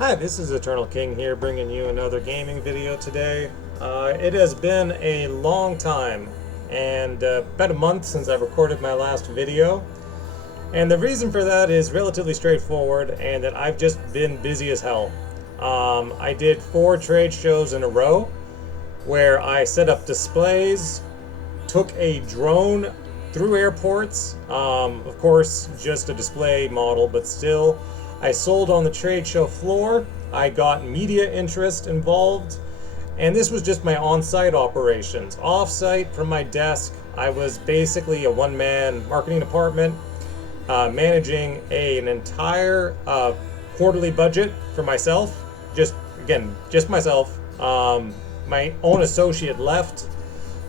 Hi, this is Eternal King here, bringing you another gaming video today. It has been a long time, and about a month since I recorded my last video. And the reason for that is relatively straightforward, and that I've just been busy as hell. I did 4 trade shows in a row, where I set up displays, took a drone through airports, of course, just a display model, but still. I sold on the trade show floor. I got media interest involved, and this was just my on-site operations. Off-site from my desk, I was basically a one-man marketing department, managing an entire quarterly budget for myself. Just myself. My own associate left.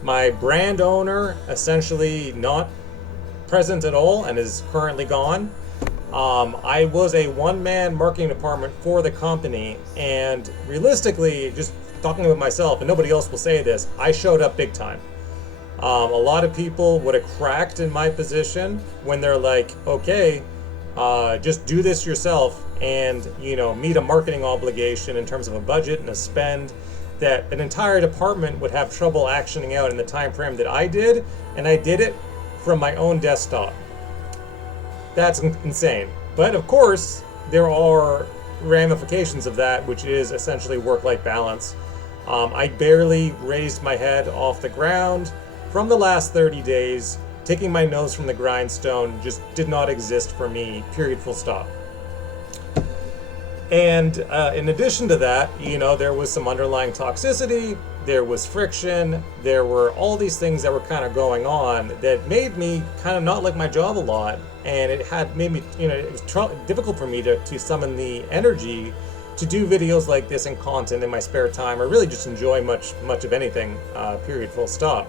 My brand owner essentially not present at all and is currently gone. I was a one-man marketing department for the company, and realistically, just talking about myself, and nobody else will say this, I showed up big time. A lot of people would have cracked in my position when they're like, okay, just do this yourself and, meet a marketing obligation in terms of a budget and a spend that an entire department would have trouble actioning out in the time frame that I did, and I did it from my own desktop. That's insane. But of course, there are ramifications of that, which is essentially work-life balance. I barely raised my head off the ground from the last 30 days. Taking my nose from the grindstone just did not exist for me, period, full stop. And in addition to that, there was some underlying toxicity, there was friction, there were all these things that were kind of going on that made me kind of not like my job a lot. And it had made me, it was difficult for me to summon the energy to do videos like this and content in my spare time, or really just enjoy much of anything, period, full stop.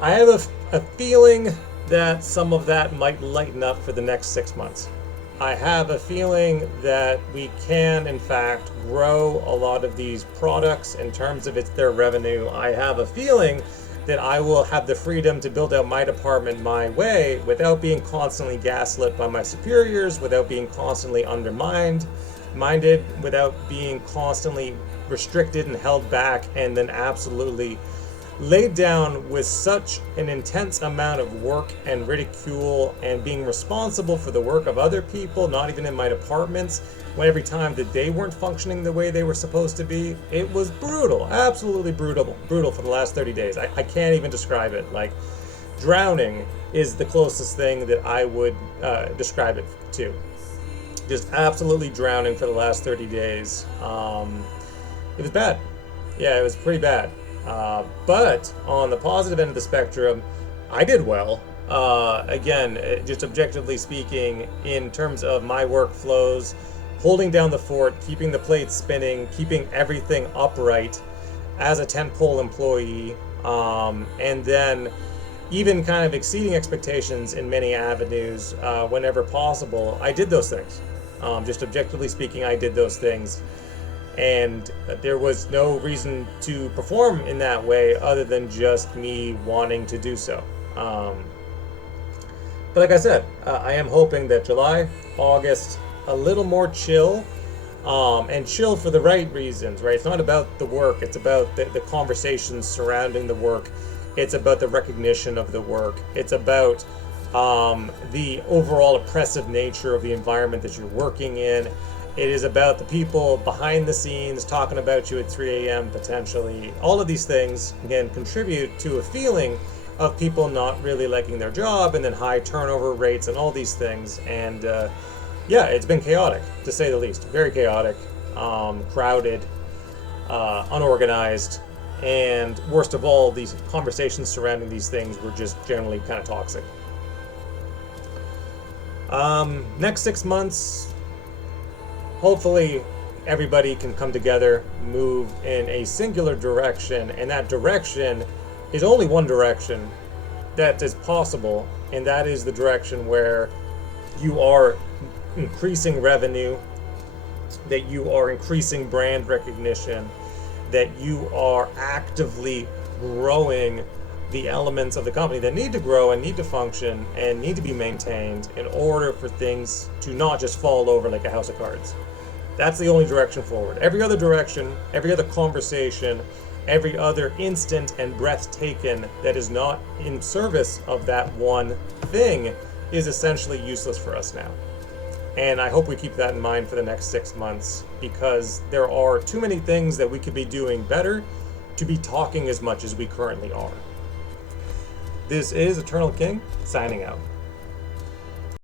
I have a feeling that some of that might lighten up for the next 6 months. I have a feeling that we can, in fact, grow a lot of these products in terms of their revenue. I have a feeling that I will have the freedom to build out my department my way without being constantly gaslit by my superiors, without being constantly minded, without being constantly restricted and held back, and then absolutely laid down with such an intense amount of work and ridicule and being responsible for the work of other people, not even in my departments, when every time that they weren't functioning the way they were supposed to be. It was brutal, absolutely brutal for the last 30 days. I can't even describe it. Like, drowning is the closest thing that I would describe it to. Just absolutely drowning for the last 30 days. It was bad. Yeah, it was pretty bad. But on the positive end of the spectrum, I did well. Again, just objectively speaking, in terms of my workflows, holding down the fort, keeping the plates spinning, keeping everything upright as a tentpole employee, and then even kind of exceeding expectations in many avenues whenever possible. I did those things. Just objectively speaking, I did those things. And there was no reason to perform in that way other than just me wanting to do so. But like I said, I am hoping that July, August, a little more chill, and chill for the right reasons, right? It's not about the work, it's about the conversations surrounding the work. It's about the recognition of the work. It's about the overall oppressive nature of the environment that you're working in. It is about the people behind the scenes talking about you at 3 a.m. potentially. All of these things, again, contribute to a feeling of people not really liking their job, and then high turnover rates and all these things. And yeah, it's been chaotic, to say the least. Very chaotic, crowded, unorganized, and worst of all, these conversations surrounding these things were just generally kind of toxic. Next 6 months, hopefully everybody can come together, move in a singular direction, and that direction is only one direction that is possible, and that is the direction where you are increasing revenue, that you are increasing brand recognition, that you are actively growing the elements of the company that need to grow and need to function and need to be maintained in order for things to not just fall over like a house of cards. That's the only direction forward. Every other direction, every other conversation, every other instant and breath taken that is not in service of that one thing is essentially useless for us now. And I hope we keep that in mind for the next 6 months, because there are too many things that we could be doing better to be talking as much as we currently are. This is Eternal King, signing out.